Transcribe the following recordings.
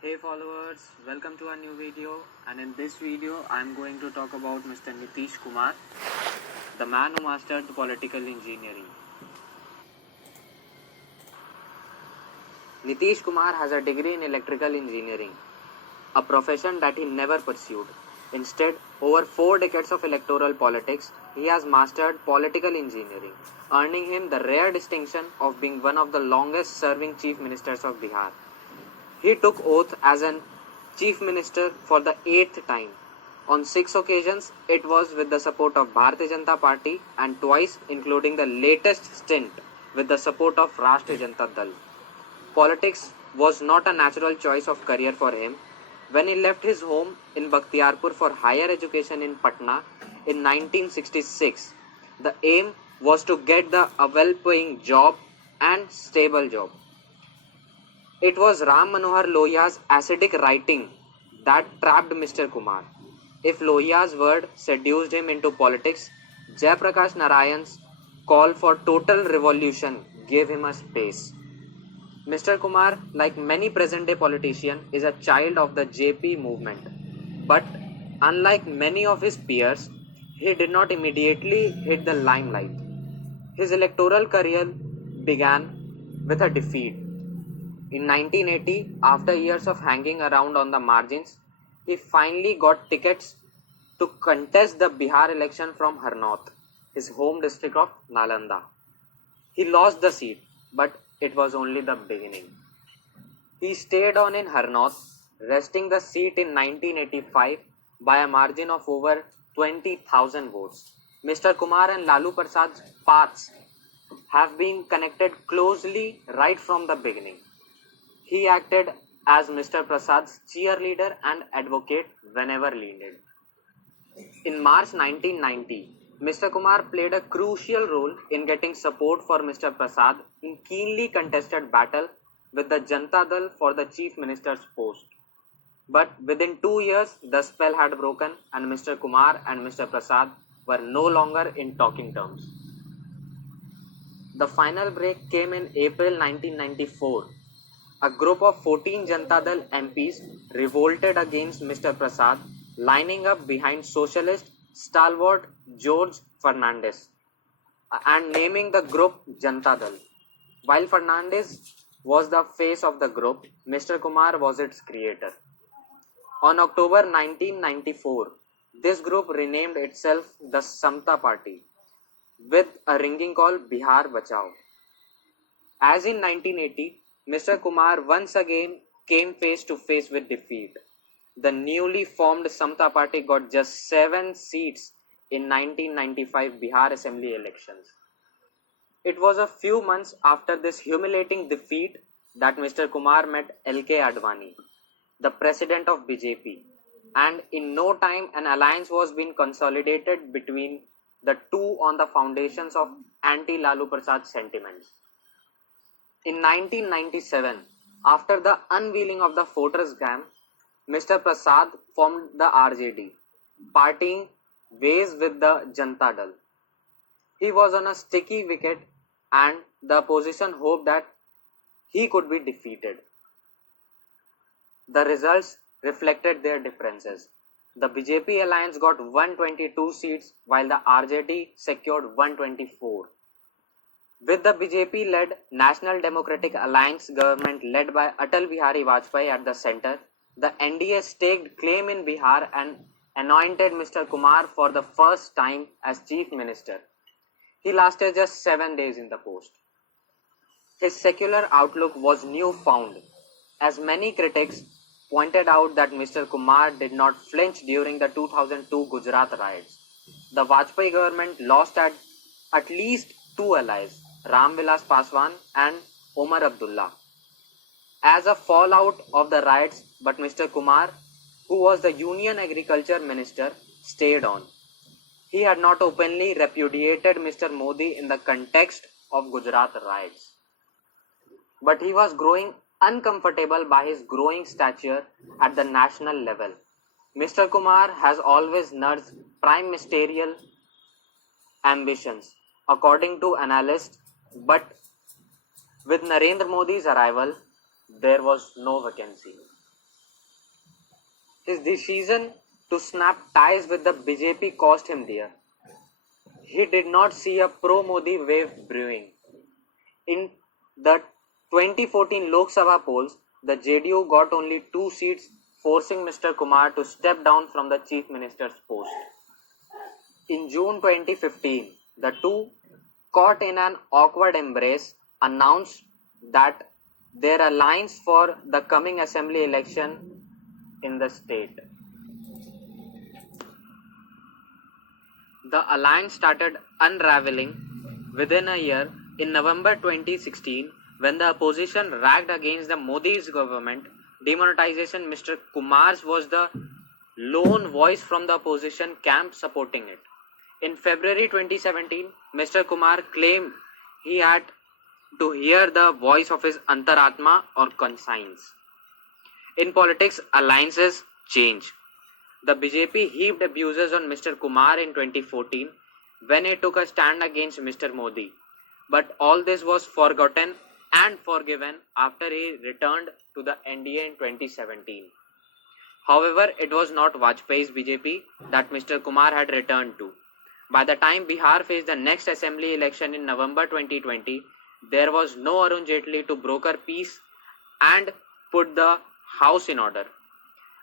Hey followers, welcome to a new video, and in this video I am going to talk about Mr. Nitish Kumar, the man who mastered political engineering. Nitish Kumar has a degree in electrical engineering, a profession that he never pursued. Instead, over 4 decades of electoral politics, he has mastered political engineering, earning him the rare distinction of being one of the longest serving chief ministers of Bihar. He took oath as an chief minister for the 8th time. On 6 occasions, it was with the support of Bharatiya Janata Party, and twice, including the latest stint, with the support of Rashtriya Janata Dal. Politics was not a natural choice of career for him. When he left his home in Bakhtiarpur for higher education in Patna in 1966, the aim was to get a well-paying job and stable job. It was Ram Manohar Lohiya's acidic writing that trapped Mr. Kumar. If Lohiya's word seduced him into politics, Jayaprakash Narayan's call for total revolution gave him a space. Mr. Kumar, like many present-day politicians, is a child of the JP movement. But unlike many of his peers, he did not immediately hit the limelight. His electoral career began with a defeat. In 1980, after years of hanging around on the margins, he finally got tickets to contest the Bihar election from Harnaut, his home district of Nalanda. He lost the seat, but it was only the beginning. He stayed on in Harnaut, wresting the seat in 1985 by a margin of over 20,000 votes. Mr. Kumar and Lalu Prasad's paths have been connected closely right from the beginning. He acted as Mr. Prasad's cheerleader and advocate whenever needed. In March 1990, Mr. Kumar played a crucial role in getting support for Mr. Prasad in keenly contested battle with the Janata Dal for the Chief Minister's post. But within 2 years, the spell had broken and Mr. Kumar and Mr. Prasad were no longer in talking terms. The final break came in April 1994. A group of 14 Janata Dal MPs revolted against Mr. Prasad, lining up behind socialist stalwart George Fernandez and naming the group Janata Dal. While Fernandez was the face of the group, Mr. Kumar was its creator. On October 1994, this group renamed itself the Samta Party with a ringing call Bihar Bachao. As in 1980, Mr. Kumar once again came face to face with defeat. The newly formed Samta Party got just 7 seats in 1995 Bihar Assembly elections. It was a few months after this humiliating defeat that Mr. Kumar met L.K. Advani, the president of BJP, and in no time an alliance was being consolidated between the two on the foundations of anti-Lalu Prasad sentiments. In 1997, after the unveiling of the Fortress Dam, Mr. Prasad formed the RJD, parting ways with the Janata Dal. He was on a sticky wicket and the opposition hoped that he could be defeated. The results reflected their differences. The BJP alliance got 122 seats while the RJD secured 124. With the BJP-led National Democratic Alliance government led by Atal Bihari Vajpayee at the center, the NDA staked claim in Bihar and anointed Mr. Kumar for the first time as Chief Minister. He lasted just 7 days in the post. His secular outlook was newfound, as many critics pointed out that Mr. Kumar did not flinch during the 2002 Gujarat riots. The Vajpayee government lost at least 2 allies, Ram Vilas Paswan and Omar Abdullah, as a fallout of the riots, but Mr. Kumar, who was the Union Agriculture Minister, stayed on. He had not openly repudiated Mr. Modi in the context of Gujarat riots. But he was growing uncomfortable by his growing stature at the national level. Mr. Kumar has always nurtured prime ministerial ambitions, according to analysts, but with Narendra Modi's arrival, there was no vacancy. His decision to snap ties with the BJP cost him dear. He did not see a pro-Modi wave brewing. In the 2014 Lok Sabha polls, the JDU got only 2 seats, forcing Mr. Kumar to step down from the Chief Minister's post. In June 2015, the two, caught in an awkward embrace, announced that their alliance for the coming assembly election in the state. The alliance started unraveling within a year in November 2016 when the opposition ragged against the Modi's government demonetization. Mr. Kumar's was the lone voice from the opposition camp supporting it. In February 2017, Mr. Kumar claimed he had to hear the voice of his antaratma or conscience. In politics, alliances change. The BJP heaped abuses on Mr. Kumar in 2014 when he took a stand against Mr. Modi. But all this was forgotten and forgiven after he returned to the NDA in 2017. However, it was not Vajpayee's BJP that Mr. Kumar had returned to. By the time Bihar faced the next assembly election in November 2020, there was no Arun Jaitley to broker peace and put the house in order.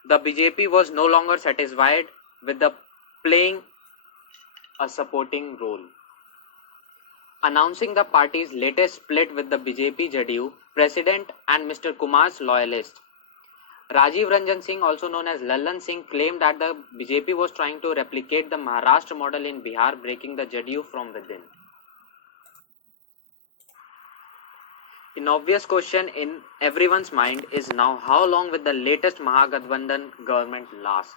The BJP was no longer satisfied with the playing a supporting role. Announcing the party's latest split with the BJP JDU president and Mr. Kumar's loyalist, Rajiv Ranjan Singh, also known as Lallan Singh, claimed that the BJP was trying to replicate the Maharashtra model in Bihar, breaking the JDU from within. An obvious question in everyone's mind is now how long will the latest Mahagathbandhan government last?